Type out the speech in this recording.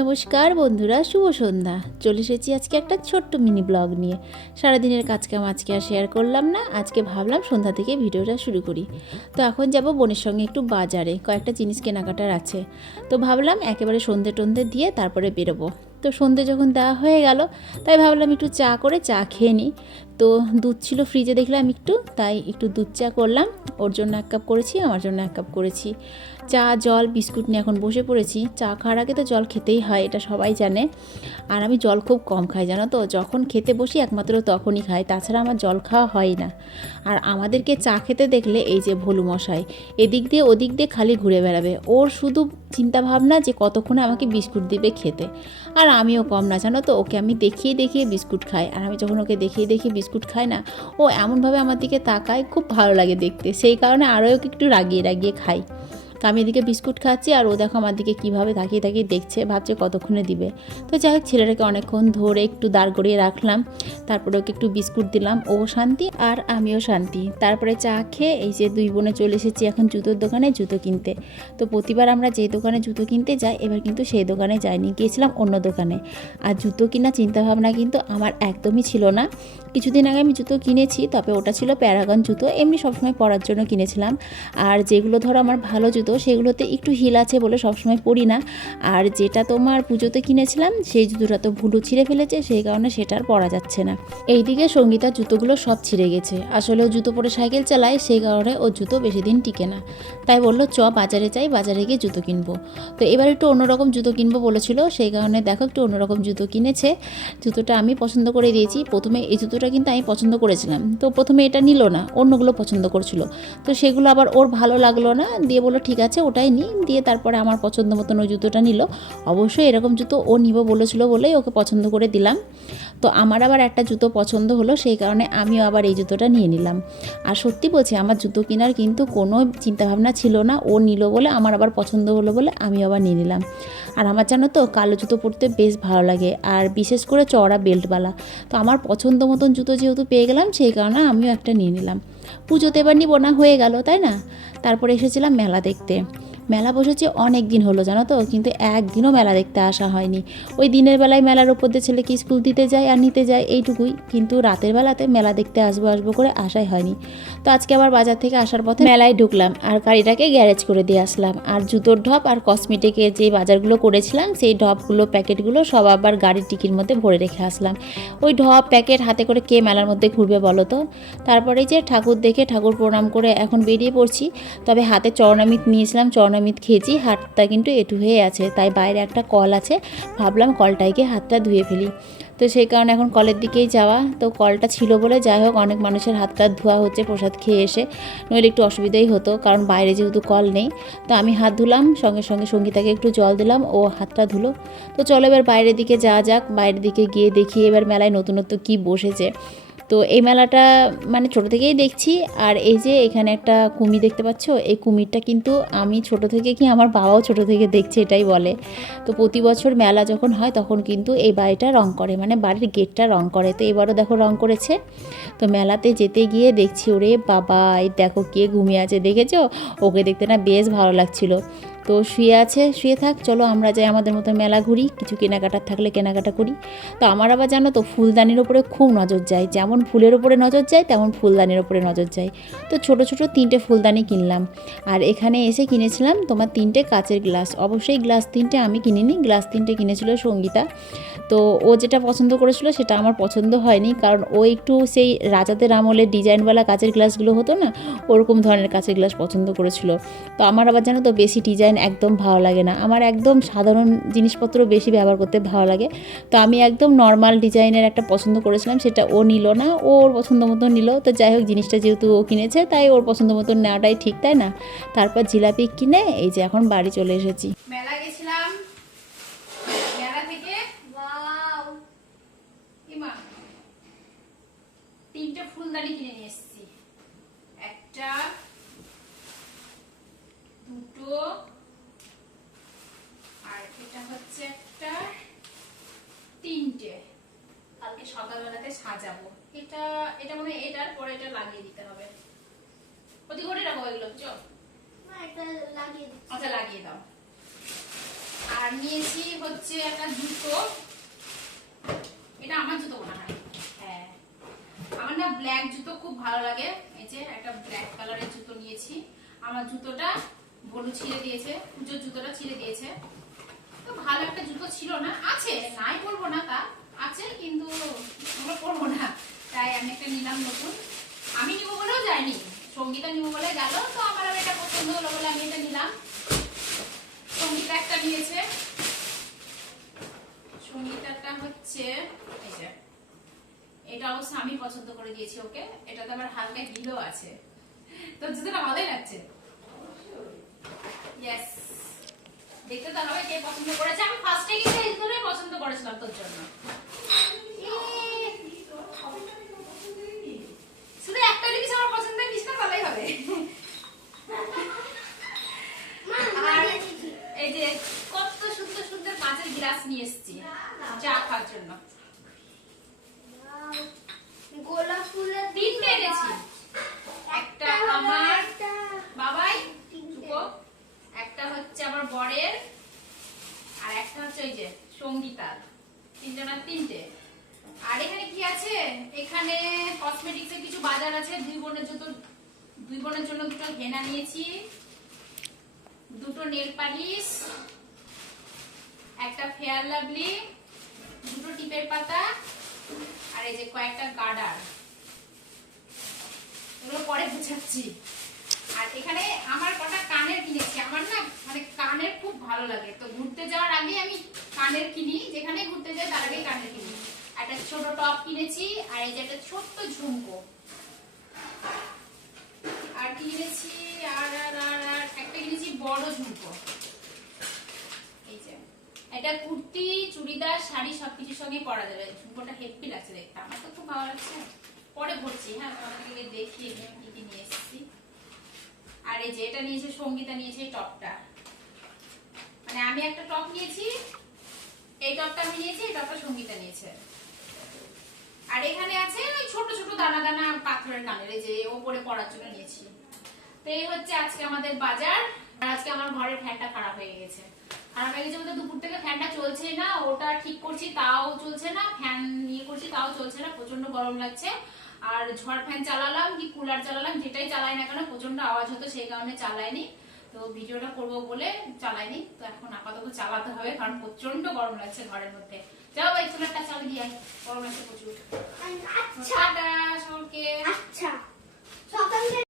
নমস্কার বন্ধুরা, শুভ সন্ধ্যা। চলে এসেছি আজকে একটা ছোট্ট মিনি ব্লগ নিয়ে। সারাদিনের কাজকাম আজকে আর শেয়ার করলাম না, আজকে ভাবলাম সন্ধ্যা থেকে ভিডিওটা শুরু করি। তো এখন যাব বোনের সঙ্গে একটু বাজারে, কয়েকটা জিনিস কেনাকাটার আছে। তো ভাবলাম একেবারে সন্ধে টন্ধে দিয়ে তারপরে বেরোবো। তো সন্ধে যখন দেওয়া হয়ে গেল, তাই ভাবলাম একটু চা খেয়ে নিই। তো দুধ ছিল ফ্রিজে, দেখলাম একটু, তাই একটু দুধ চা করলাম। ওর জন্য 1 কাপ করেছি, আমার জন্য 1 কাপ করেছি। চা, জল, বিস্কুট নিয়ে এখন বসে পড়েছি। চা খাওয়ার আগে তো জল খেতেই হয়, এটা সবাই জানে। আর আমি জল খুব কম খাই, জানো তো। যখন খেতে বসি একমাত্র তখনই খাই, তাছাড়া আমার জল খাওয়া হয় না। আর আমাদেরকে চা খেতে দেখলে এই যে ভোলু মশাই এদিক দিয়ে ওদিক দিয়ে খালি ঘুরে বেড়াবে। ওর শুধু চিন্তা ভাবনা যে কতক্ষণে আমাকে বিস্কুট দিবে খেতে। আর আমিও কম না, জানো তো। ওকে আমি দেখিয়ে দেখিয়ে বিস্কুট খাই, আর আমি যখন ওকে দেখিয়ে দেখিয়ে বিস্কুট খাই না, ও এমনভাবে আমার দিকে তাকায়, খুব ভালো লাগে দেখতে। সেই কারণে আরও ওকে একটু রাগিয়ে রাগিয়ে খাই। তো আমি এদিকে বিস্কুট খাচ্ছি, আর ও দেখো আমার দিকে কীভাবে তাকিয়ে তাকিয়ে দেখছে, ভাবছে কতক্ষণে দিবে। তো যাই হোক, ছেলেটাকে অনেকক্ষণ ধরে একটু দাঁড় করিয়ে রাখলাম, তারপরে ওকে একটু বিস্কুট দিলাম। ও শান্তি আর আমিও শান্তি। তারপরে চা খেয়ে এই যে 2 বোনে চলে এসেছি এখন জুতোর দোকানে জুতো কিনতে। তো প্রতিবার আমরা যে দোকানে জুতো কিনতে যাই, এবার কিন্তু সেই দোকানে যাইনি, গিয়েছিলাম অন্য দোকানে। আর জুতো কেনার চিন্তাভাবনা কিন্তু আমার একদমই ছিল না। কিছুদিন আগে আমি জুতো কিনেছি, তবে ওটা ছিল প্যারাগন জুতো, এমনি সবসময় পরার জন্য কিনেছিলাম। আর যেগুলো ধরো আমার ভালো জুতো, সেগুলোতে একটু হিল আছে বলে সবসময় পরি না। আর যেটা তোমার পুজোতে কিনেছিলাম, সেই জুতোটা তো ভুলু ছিঁড়ে ফেলেছে, সেই কারণে সেটা আর পরা যাচ্ছে না। এইদিকে সঙ্গীতার জুতোগুলো সব ছিঁড়ে গেছে। আসলে ও জুতো পরে সাইকেল চালায়, সেই কারণে ও জুতো বেশি দিন টিকে না। তাই বললো চ বাজারে যাই, বাজারে গিয়ে জুতো কিনবো। তো এবার একটু অন্যরকম জুতো কিনবো বলেছিল, সেই কারণে দেখো একটু অন্যরকম জুতো কিনেছে। জুতোটা আমি পছন্দ করে দিয়েছি। প্রথমে এই জুতোটা কিন্তু আমি পছন্দ করেছিলাম, তো প্রথমে এটা নিল না, অন্যগুলো পছন্দ করছিল। তো সেগুলো আবার ওর ভালো লাগলো না, দিয়ে বললো ঠিক আছে ওটাই নিই। দিয়ে তারপরে আমার পছন্দ মতন ওই জুতোটা নিল। অবশ্যই এরকম জুতো ও নিব বলেছিল বলেই ওকে পছন্দ করে দিলাম। তো আমার আবার একটা জুতো পছন্দ হলো, সেই কারণে আমিও আবার এই জুতোটা নিয়ে নিলাম। আর সত্যি বলছি, আমার জুতো কেনার কিন্তু কোনো চিন্তাভাবনা ছিল না, ও নিল বলে, আমার আবার পছন্দ হলো বলে আমি আবার নিয়ে নিলাম। আর আমার জানো তো কালো জুতো পরতে বেশ ভালো লাগে, আর বিশেষ করে চওড়া বেল্টওয়ালা। তো আমার পছন্দ মতন জুতো যেহেতু পেয়ে গেলাম, সেই কারণে আমিও একটা নিয়ে নিলাম। পুজোতে এবার নিব না, হয়ে গেল তাই না। তারপরে এসেছিলাম মেলা দেখতে। মেলা বসেছে অনেক দিন হলো, জানো তো, কিন্তু একদিনও মেলা দেখতে আসা হয়নি। ওই দিনের বেলায় মেলার ওপর দিয়ে ছেলেকে স্কুল দিতে যায় আর নিতে যায়, এইটুকুই। কিন্তু রাতের বেলাতে মেলা দেখতে আসবো আসবো করে আসাই হয়নি। তো আজকে আবার বাজার থেকে আসার পথে মেলায় ঢুকলাম, আর গাড়িটাকে গ্যারেজ করে দিয়ে আসলাম। আর জুতোর ঢপ আর কসমেটিকের যে বাজারগুলো করেছিলাম, সেই ঢপগুলো প্যাকেটগুলো সব আবার গাড়ির টিকির মধ্যে ভরে রেখে আসলাম। ওই ঢপ প্যাকেট হাতে করে কে মেলার মধ্যে ঘুরবে বলো তো। তারপরে যে ঠাকুর দেখে ঠাকুর প্রণাম করে এখন বেরিয়ে পড়ছি। তবে হাতে চরণামৃত নিয়েছিলাম, চরণামৃত খেয়েছি, হাতটা কিন্তু এঁটু হয়ে আছে। তাই বাইরে একটা কল আছে, ভাবলাম কলটায় গিয়ে হাতটা ধুয়ে ফেলি। তো সেই কারণে এখন কলের দিকেই যাওয়া। তো কলটা ছিল বলে যাই হোক, অনেক মানুষের হাতটা ধোয়া হচ্ছে প্রসাদ খেয়ে এসে, নইলে একটু অসুবিধাই হতো, কারণ বাইরে যেহেতু কল নেই। তো আমি হাত ধুলাম, সঙ্গে সঙ্গে সঙ্গীতাকে একটু জল দিলাম, ও হাতটা ধুলো। তো চলো এবার বাইরের দিকে যাওয়া যাক। বাইরের দিকে গিয়ে দেখি এবার মেলায় নতুনত্ব কী বসেছে। তো এই মেলাটা মানে ছোটো থেকেই দেখছি। আর এই যে এখানে একটা কুমির দেখতে পাচ্ছ, এই কুমিরটা কিন্তু আমি ছোটো থেকে কি আমার বাবাও ছোটো থেকে দেখছে, এটাই বলে। তো প্রতি বছর মেলা যখন হয় তখন কিন্তু এই বাড়িটা রং করে, মানে বাড়ির গেটটা রং করে। তো এবারও দেখো রং করেছে। তো মেলাতে যেতে গিয়ে দেখছি, ওরে বাবা, এই দেখো কে ঘুমিয়ে আছে, দেখেছো? ওকে দেখতে না বেশ ভালো লাগছিলো। তো শুয়ে আছে, শুয়ে থাক, চলো আমরা যাই আমাদের মতো মেলা ঘুরি, কিছু কেনাকাটার থাকলে কেনাকাটা করি। তো আমার আবার জানো তো ফুলদানির ওপরে খুব নজর যায়, যেমন ফুলের ওপরে নজর যায় তেমন ফুলদানির ওপরে নজর যায়। তো ছোট ছোট 3টে ফুলদানি কিনলাম। আর এখানে এসে কিনেছিলাম তোমার 3টে কাচের গ্লাস। অবশ্যই গ্লাস 3টে আমি কিনিনি, গ্লাস 3টে কিনেছিল সঙ্গীতা। তো ও যেটা পছন্দ করেছিল সেটা আমার পছন্দ হয়নি, কারণ ও একটু সেই রাজাদের আমলের ডিজাইনওয়ালা কাচের গ্লাসগুলো হতো না, ওরকম ধরনের কাচের গ্লাস পছন্দ করেছিল। তো আমার আবার জানো তো বেশি ডিজাইন একদম ভালো লাগে না, আমার একদম সাধারণ জিনিসপত্র বেশি ব্যবহার করতে ভালো লাগে। তো আমি একদম নর্মাল ডিজাইনের একটা পছন্দ করেছিলাম, সেটা ও নিল না, ওর পছন্দ মতো নিল। তো যাই হোক, জিনিসটা যেহেতু ও কিনেছে তাই ওর পছন্দ মতো নেওয়াটাই ঠিক, তাই না। তারপর জিলাপি কিনে এই যে এখন বাড়ি চলে এসেছি। মেলা গেছিলাম, মেলা থেকে 3টে ফুলদানি কিনে নিয়ে এসেছি। একটা, দুটো, আর এটা হচ্ছে একটা, 3টে। কালকে সকালবেলাতে সাজাবো। এটা এটা মনে হয় এটার পরে এটা লাগিয়ে দিতে হবে। প্রতি ঘরে রাখো এগুলো, চল। না, এটা লাগিয়ে দিচ্ছি। আচ্ছা লাগিয়ে দাও। আর নিয়েছি হচ্ছে একটা জুতো, এটা আমার জুতো মনে হয়, হ্যাঁ আমার না ব্ল্যাক জুতো খুব ভালো লাগে। এই যে একটা ব্ল্যাক কালারের জুতো নিয়েছি। আমার জুতোটা বলু ছিঁড়ে দিয়েছে, পুজোর জুতোটা ছিঁড়ে দিয়েছে। তো ভালো একটা জুতো ছিল না, আছে নাই বলবো না, তা আছে কিন্তু আমরা পরবো না, তাই আমি একটা নিলাম নতুন। আমি নিবো বলেও যাইনি, সঙ্গীতা নিবো বলে গেল, তো আমার এটা পছন্দ হলো বলে আমি এটা নিলাম। সঙ্গীতা একটা নিয়েছে, সঙ্গীতাটা হচ্ছে এই যে, এটা অবশ্য আমি পছন্দ করে দিয়েছি ওকে। এটাতে আবার হালকা হিলও আছে, তো জুতোটা ভালোই লাগছে। ইয়েস, দেখতে তো হবে কে পছন্দ করেছে। আমি ফার্স্টে কিন্তু এই জুতোটাই পছন্দ করেছিলাম তোর জন্য। শুধু একটা জিনিস আমার পছন্দ হয়, কিছু না ভালোই হবে। আর এই যে কত সুন্দর সুন্দর কাঁচের গ্লাস নিয়ে এসেছি চা খাওয়ার জন্য। গোলাপ ফুলের তিনটে এনেছি, একটা আমার বাবাই, একটা হচ্ছে আমার বরের, আর একটা হচ্ছে ওই যে সঙ্গীতার। তিনজনের তিনটে। আর এখানে কি আছে, এখানে কসমেটিক্স এর কিছু বাজার আছে। দুই বোনের জন্য দুটো হেনা নিয়েছি, দুটো নেল পালিশ, একটা ফেয়ার লাভলি, দুটো টিপের পাতা, আর এই যে কয়েকটা গার্ডার, এগুলো পরে বুঝাচ্ছি। আর এখানে আমার কটা কানের কিনেছি। আমার না মানে কানের খুব ভালো লাগে, তো ঘুরতে যাওয়ার আগে আমি কানের কিনি, যেখানে ঘুরতে যাই তার আগে কানের কিনি। একটা ছোট টপ কিনেছি, আর এই যে একটা ছোট্ট ঝুমকো। আর কি কিনেছি, আর আর আর আর একটা কিনেছি বড় ঝুমকো। এই যে এটা কুর্তি, চুড়িদার, শাড়ি সবকিছুর সঙ্গে পরা যাবে। ঝুমকোটা হেভি লাগছে দেখতে, আমার তো খুব ভালো লাগছে। পরে ভরছি, হ্যাঁ তোমাদেরকে দেখিয়ে কি কি নিয়ে এসেছি। আর এই যে এটা নিয়েছে সঙ্গীতা, নিয়েছে এই টপটা, মানে আমি একটা টপ নিয়েছি, এই টপটা আমি নিয়েছি, এই টপটা সঙ্গীতা নিয়েছে। আর এখানে আছে ওই ছোট ছোট দানা দানা পাথরের কানের, এই যে ওপরে পরার জন্য নিয়েছি। তো এই হচ্ছে আজকে আমাদের বাজার। আর আজকে আমার ঘরের ফ্যানটা খারাপ হয়ে গেছে। খারাপ হয়ে গেছে বলতে দুপুর থেকে ফ্যানটা চলছে না, ওটা ঠিক করছি তাও চলছে না, ফ্যান ইয়ে করছি তাও চলছে না, প্রচন্ড গরম লাগছে। আর ঝড় ফ্যান চালালাম কি কুলার চালালাম, যেটাই চালাই না কেন প্রচন্ড আওয়াজ হতো, সেই কারণে চালাইনি। তো ভিডিওটা করবো বলে চালাইনি। তো এখন আপাতত চালাতে হবে, কারণ প্রচন্ড গরম লাগছে ঘরের মধ্যে। যাও ভাই কুলারটা চালিয়ে দিয়ে গরম লাগছে প্রচুর। আচ্ছা টাটা সকলকে। আচ্ছা সকালে